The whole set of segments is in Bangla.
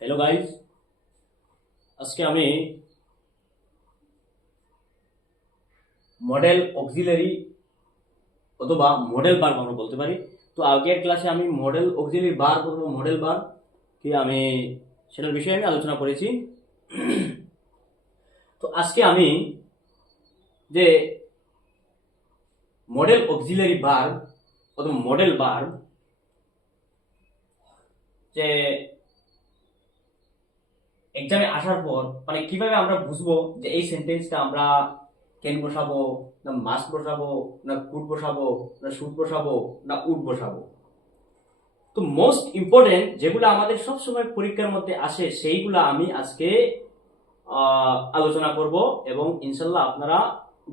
হ্যালো গাইজ, আজকে আমি মডেল অক্সিলারি অথবা মডেল বার আমরা বলতে পারি। তো আগের ক্লাসে আমি মডেল অক্সিলারি বার অথবা মডেল বার কি আমি সেটার বিষয়ে আমি আলোচনা করেছি। তো আজকে আমি যে মডেল অক্সিলারি বার অথবা মডেল বার যে এক্সামে আসার পর মানে কিভাবে আমরা বুঝবো যে এই সেন্টেন্সটা আমরা ক্যান বসাবো, না মাস্ট বসাবো, না কুড বসাবো, না শুড বসাবো, না উড বসাবো। তো মোস্ট ইম্পর্টেন্ট যেগুলো আমাদের সব সময় পরীক্ষার মধ্যে আসে সেইগুলো আমি আজকে আলোচনা করব এবং ইনশাল্লাহ আপনারা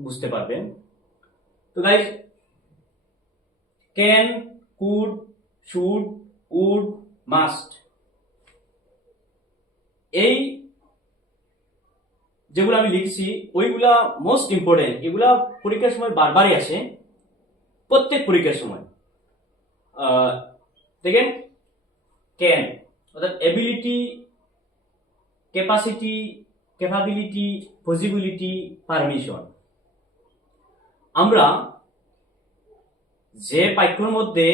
বুঝতে পারবেন। তো guys, can, could, should, would, must, এই যেগুলো আমি লিখছি ওইগুলা মোস্ট ইম্পর্টেন্ট। এগুলা পরীক্ষার সময় বারবারই আসে, প্রত্যেক পরীক্ষার সময়। দেখেন, ক্যান অর্থাৎ ability, capacity, capability, possibility, permission. আমরা যে বাক্যের মধ্যে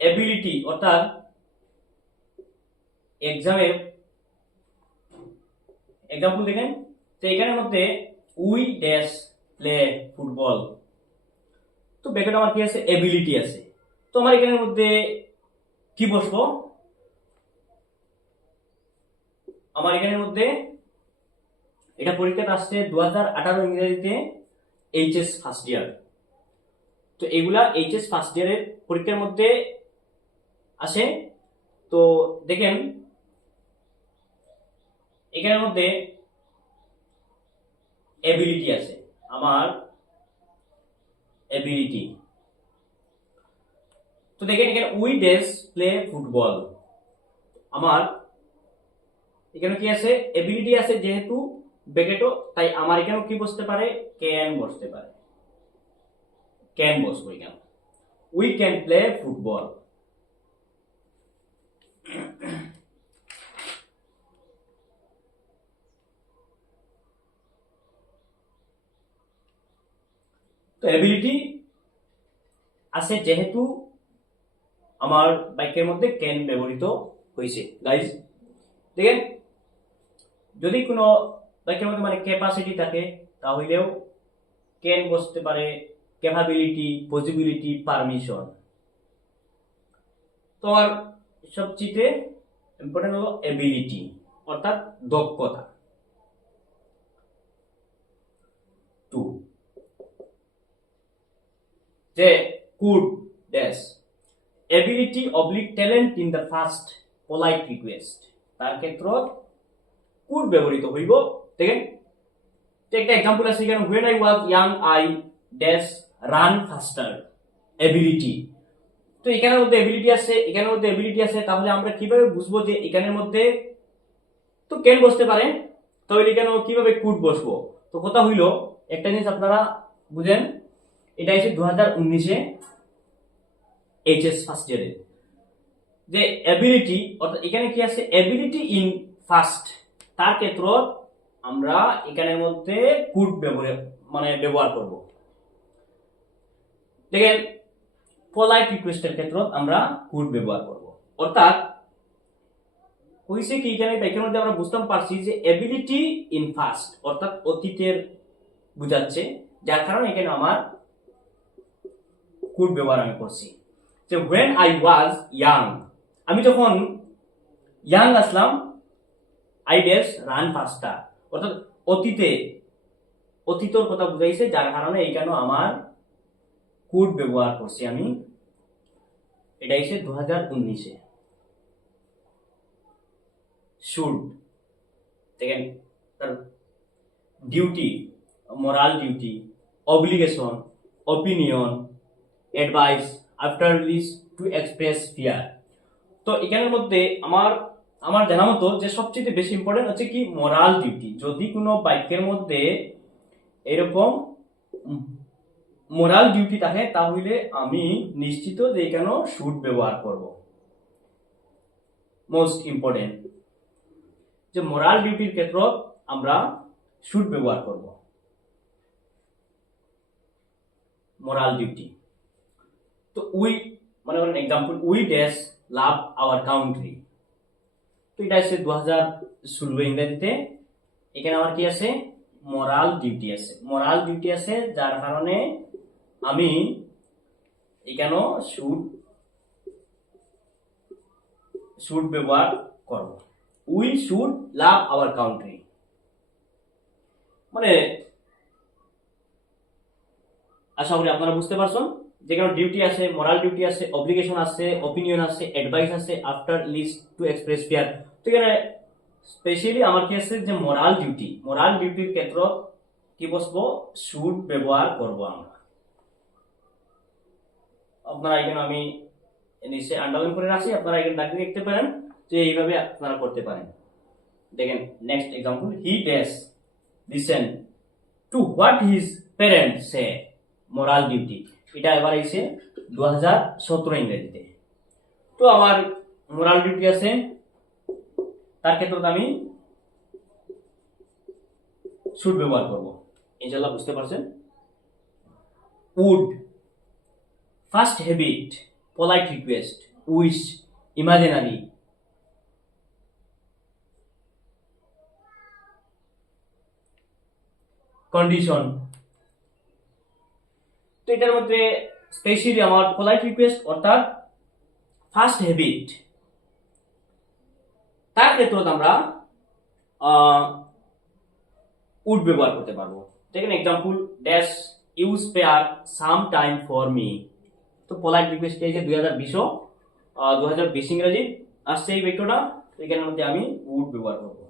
এবিলিটি অর্থাৎ এক্সামে এক্সাম্পল দেখেন, তো এখানের মধ্যে উই ড্যাশ প্লে ফুটবল, তো ব্যাকেট আমার কি আছে, এবিলিটি আছে। তো আমার এখানের মধ্যে কি বসবো, আমার এখানের মধ্যে এটা পরীক্ষাতে আসছে 2018 ইংরেজিতে এইচএস ফার্স্ট ইয়ার। তো এগুলা এইচএস ফার্স্ট ইয়ারের পরীক্ষার মধ্যে আসে। তো দেখেন এখানের মধ্যে এবিলিটি আছে, আমার এবিলিটি। তো দেখেন এখানে উই ড্যাশ প্লে ফুটবল, আমার এখানে কি আছে, এবিলিটি আছে যেহেতু ব্র্যাকেটও, তাই আমার এখানে কি বসতে পারে, ক্যান বসতে পারে, ক্যান বসবো এখানে, উই ক্যান প্লে ফুটবল। তো এবিলিটি আছে যেহেতু আমার বাক্যের মধ্যে ক্যান ব্যবহৃত হয়েছে। গাইজ দেখেন, যদি কোনো বাক্যের মধ্যে মানে ক্যাপাসিটি থাকে তাহলেও ক্যান বসতে পারে, ক্যাপাবিলিটি, পসিবিলিটি, পারমিশন। তো আর সবচেয়ে ইম্পর্টেন্ট হলো এবিলিটি অর্থাৎ দক্ষতা। টু, যে could dash ability oblique talent in the first polite request, তার ক্ষেত্র কুড ব্যবহৃত হইব। দেখেন একটা এক্সাম্পল আছে এখানে, when I was young I dash run faster, ability. তো এখানের মধ্যে এবিলিটি আছে, এখানের মধ্যে এবিলিটি আছে, তাহলে আমরা কিভাবে বুঝবো যে এখানের মধ্যে তো ক্যান বসতে পারে, তাহলে এখানে কিভাবে কুড বসবো। তো কথা হইল, একটা জিনিস আপনারা বুঝেন, এটা এসে 2019-এ এইচএস ফার্স্ট ইয়ারে যে এবিলিটি অর্থাৎ এখানে কি আছে, এবিলিটি ইন ফার্স্ট, তার ক্ষেত্র আমরা এখানের মধ্যে কুড ব্যবহার করব। দেখেন পোলাইট রিকোয়েস্টের ক্ষেত্রে আমরা কুড ব্যবহার করব। অর্থাৎ হইছে কি, এখানে বাক্যের মধ্যে আমরা বুঝতে পারছি যে এবিলিটি ইন ফার্স্ট অর্থাৎ অতীতের বুঝাচ্ছে, যার কারণে এখানে আমার কুড ব্যবহার আমি করছি। যে when I was young, আমি যখন young Aslam, I dash run faster, অর্থাৎ অতীতের কথা বুঝাইছে, যার কারণে এইখানে আমার কুড ব্যবহার করছি আমি। এটা এসে 2019-এ। শুড দেখেন, তার duty, moral duty, obligation, opinion, advice, after release two express fear. তো এখানের মধ্যে আমার জানা মতো যে সবচেয়ে বেশি ইম্পর্টেন্ট হচ্ছে কি, মোরাল ডিউটি। যদি কোনো বাক্যের মধ্যে এরকম মোরাল ডিউটি থাকে তাহলে আমি নিশ্চিত যে এখানে শুড ব্যবহার করব। মোস্ট ইম্পর্টেন্ট যে মোরাল ডিউটির ক্ষেত্রে আমরা শুড ব্যবহার করব। মোরাল ডিউটি তো উই মানে করেন example we dash love our country, তো এটা আছে 2016 ইংরেজিতে। এখানে আমার কি আছে মোরাল ডিউটি আছে, মোরাল ডিউটি আছে যার কারণে আমি এখানে শুড শুড ব্যবহার করব। We should love our country মানে আশা করি আপনারা বুঝতে পারছেন। যেখানে ডিউটি আছে, মোরাল ডিউটি আছে, অব্লিগেশন আছে, অপিনিয়ন আছে, অ্যাডভাইস আছে, after list to express fear. তো এখানে স্পেশালি আমার কি আছে যে মোরাল ডিউটি, মোরাল ডিউটির ক্ষেত্রে কি বসবো শুড ব্যবহার করব আমরা। আপনারা এখানে আমি নিচে আন্ডারলাইন করে রাখছি, আপনারা এখানে দাগিয়ে দেখতে পারেন যে এইভাবে আপনারা করতে পারেন। দেখেন next example, he dash listen to what his parents say, moral duty. এটা এবার এসে 2017 ইংরেজিতে। তো আমার মোরাল ডিউটি আছে, তার ক্ষেত্রে আমি শুড ব্যবহার করব। ইনশাআল্লাহ বুঝতে পারছেন। Would, first habit, polite request, wish, imaginary, condition. তো এটার মধ্যে স্পেশালি আমার পোলাইট রিকোয়েস্ট অর্থাৎ ফার্স্ট হ্যাবিট, তার ক্ষেত্রে আমরা উড ব্যবহার করতে পারবো। দেখেন example, dash you spare some time for me. তো পোলাইট রিকোয়েস্ট এই যে 2020 ইংরেজি আসছে এই বাক্যটা, এখানের মধ্যে আমি উড ব্যবহার করব।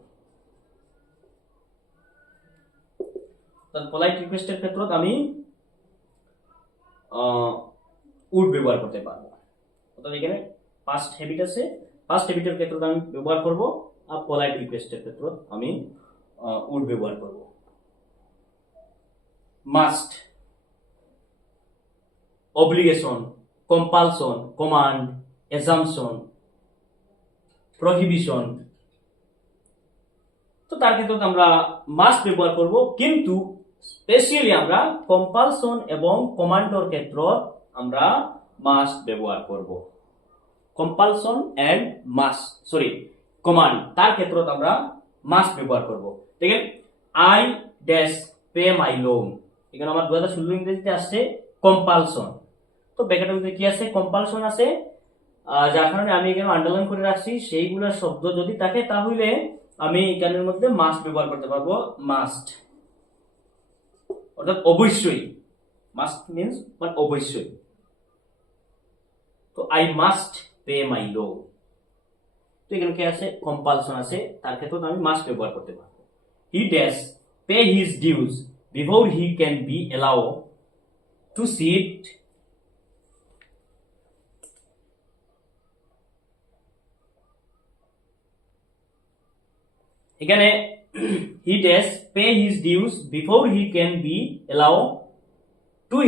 পোলাইট রিকোয়েস্টের ক্ষেত্রে আমি উড ব্যবহার করতে পারবো। অর্থাৎ এখানে পাস্ট হ্যাবিট আছে, পাস্ট হ্যাবিটের ক্ষেত্রে আমি ব্যবহার করব, আর পোলাইট রিকোয়েস্টের ক্ষেত্রে আমি উড ব্যবহার করব। Must, obligation, compulsion, command, assumption, prohibition. তো তার ক্ষেত্রে আমরা মাস্ট ব্যবহার করব, কিন্তু স্পেশালি আমরা কম্পালশন এবং কমান্ডের ক্ষেত্রে আমরা মাস্ট ব্যবহার করব। কম্পালশন এন্ড মাস্ট কমান্ড, তার ক্ষেত্রে আমরা মাস্ট ব্যবহার করব। দেখেন I dash pay my loan, এখানে আমার 2016 ইংরেজিতে আসছে কম্পালশন। তো ব্র্যাকেটের মধ্যে কি আছে কম্পালশন আছে, যার কারণে আমি এখানে আন্ডারলাইন করে রাখছি। সেইগুলোর শব্দ যদি থাকে তাহলে আমি এখানের মধ্যে মাস্ট ব্যবহার করতে পারবো, মাস্ট অর্থাৎ অবশ্যই, মাস্ট মিন্স মানে অবশ্যই। তো I must pay my loan, তো এখানে কি আছে কম্পালশন আছে, তার ক্ষেত্রে আমি মাস্ট ব্যবহার করতে পারবো। He dash pay his dues before he can be allow to sit এখানে he does pay his dues before he can be allowed to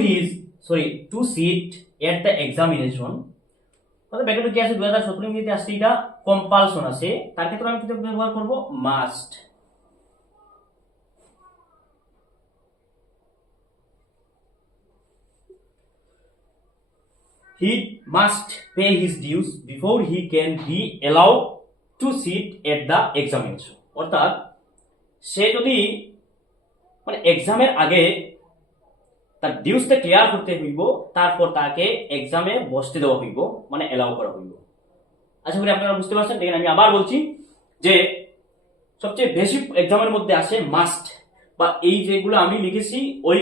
sit at the examination। মানে ব্যাকেটে কি আছে 2017 ইংরেজিতে আসছে এটা কম্পালশন আছে, তার ক্ষেত্রে আমি কি ব্যবহার করব must. he must pay his dues before he can be allowed to sit at the examination। অর্থাৎ সে যদি মানে এক্সামের আগে তার ডিউসটা ক্লিয়ার করতে হইব, তারপর তাকে এক্সামে বসতে দেওয়া হইব, মানে এলাও করা হইব। আশা করি আপনারা বুঝতে পারছেন। দেখেন আমি আবার বলছি যে সবচেয়ে বেশি এক্সামের মধ্যে আসে মাস্ট, বা এই যেগুলো আমি লিখেছি ওই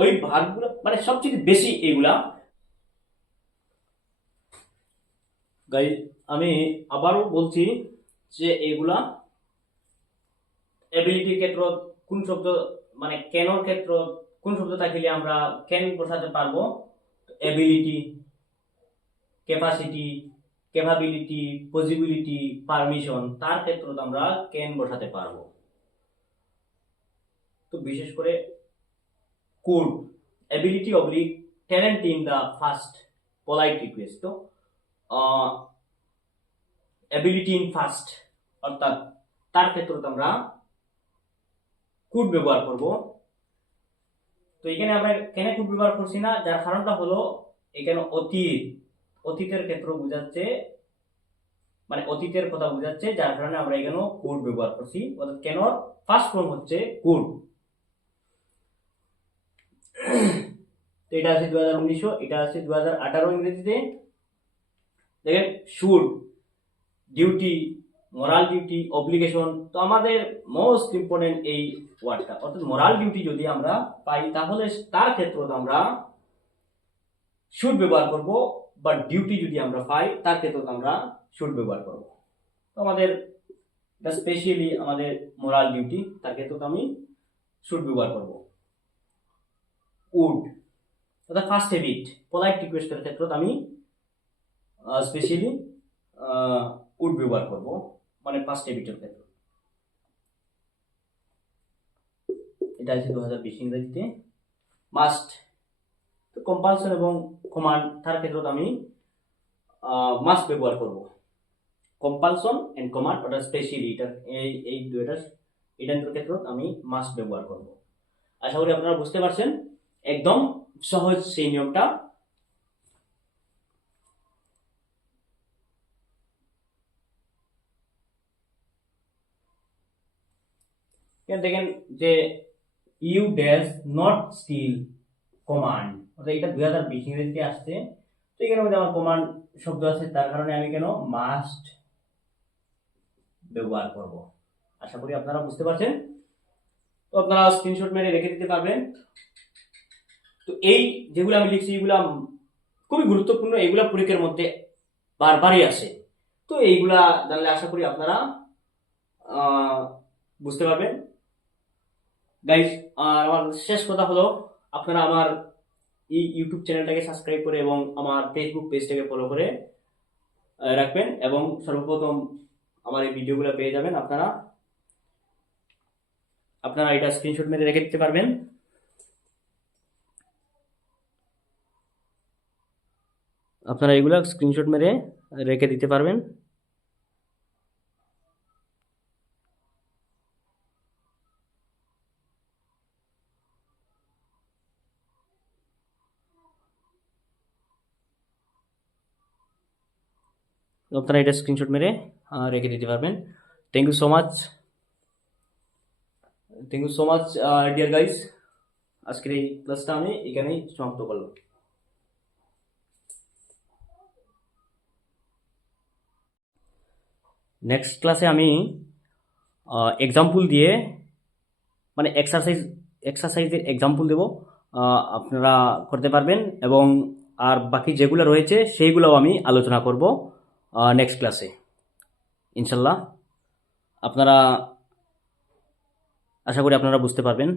ওই ভাগগুলো মানে সবচেয়ে বেশি এইগুলা। গাইস আমি আবারও বলছি যে এগুলা এবিলিটির ক্ষেত্র কোন শব্দ মানে কেনর ক্ষেত্র কোন শব্দ থাকলে আমরা ক্যান বসাতে পারবো, ability, capacity, capability, possibility, permission, তার ক্ষেত্রে আমরা ক্যান বসাতে পারবো। তো বিশেষ করে could, ability oblique talent in the first polite request. তো এবিলিটি ইন ফার্স্ট, অর্থাৎ তার ক্ষেত্রে আমরা কুড ব্যবহার করব। তো এখানে আমরা কেন কুড ব্যবহার করছি না, যার কারণটা হলো এখানে অতীতের ক্ষেত্র বোঝাচ্ছে, মানে অতীতের কথা বোঝাচ্ছে, যার কারণে আমরা এখানে কুড ব্যবহার করছি। অর্থাৎ কেন ফার্স্ট ফর্ম হচ্ছে কুড। তো এটা আছে 2019, এটা আছে 2018 ইংরেজিতে। দেখেন should, duty, moral duty, obligation. তো আমাদের মোস্ট ইম্পর্টেন্ট এই ওয়ার্ডটা, অর্থাৎ মোরাল ডিউটি যদি আমরা পাই তাহলে তার ক্ষেত্রে আমরা শুড ব্যবহার করব, বা ডিউটি যদি আমরা পাই তার ক্ষেত্রে আমরা শুড ব্যবহার করব। তো আমাদের স্পেশালি আমাদের মোরাল ডিউটি, তার ক্ষেত্রে আমি শুড ব্যবহার করব। উড, অর্থাৎ ফার্স্ট হ্যাবিট, পোলাইট রিকোয়েস্টের ক্ষেত্রে আমি স্পেশালি উড ব্যবহার করব, মানে ফার্স্ট হ্যাবিটের ক্ষেত্রে। এটা আছে 2020 ইংরেজিতে। মাস্ট, তো কম্পালশন এবং কমান্ড, তার ক্ষেত্রে আমি মাস্ট ব্যবহার করব। কম্পালশন এন্ড কমান্ড, ওটা স্পেশালি এটা এই দুইটার ক্ষেত্রে আমি মাস্ট ব্যবহার করব। আশা করি আপনারা বুঝতে পারছেন, একদম সহজ সেই নিয়মটা। দেখেন যে you dash not still command, অর্থাৎ এটা 2020 ইংরেজিতে আসছে। তো এখানে মধ্যে আমার কমান্ড শব্দ আছে, তার কারণে আমি কেন মাস্ট ব্যবহার করব। আশা করি আপনারা বুঝতে পারছেন। তো আপনারা স্ক্রিনশট মেরে রেখে দিতে পারবেন। তো এই যেগুলো আমি লিখছি এগুলা খুবই গুরুত্বপূর্ণ, এগুলা পরীক্ষার মধ্যে বারবারই আসে। তো এইগুলা জানলে আশা করি আপনারা বুঝতে পারবেন। গাইস, আমার শেষ কথা হলো, আপনারা আমার এই ইউটিউব চ্যানেলটাকে সাবস্ক্রাইব করে এবং আমার ফেসবুক পেজটাকে ফলো করে রাখবেন, এবং সর্বপ্রথম আমার এই ভিডিওগুলো পেয়ে যাবেন। আপনারা এটা স্ক্রিনশট মেরে রেখে দিতে পারবেন। আপনারা এগুলা স্ক্রিনশট মেরে রেখে দিতে পারবেন। আপনারা এটা স্ক্রিনশট মেরে রেখে দিতে পারবেন। Thank you so much, dear guys. আজকের এই ক্লাসটা আমি এখানেই সমাপ্ত করলাম। নেক্সট ক্লাসে আমি এক্সাম্পল দিয়ে, মানে এক্সারসাইজের এক্সাম্পল দেব, আপনারা করতে পারবেন, এবং আর বাকি যেগুলো রয়েছে সেইগুলোও আমি আলোচনা করব নেক্সট ক্লাসে ইনশাল্লাহ। আশা করি আপনারা বুঝতে পারবেন।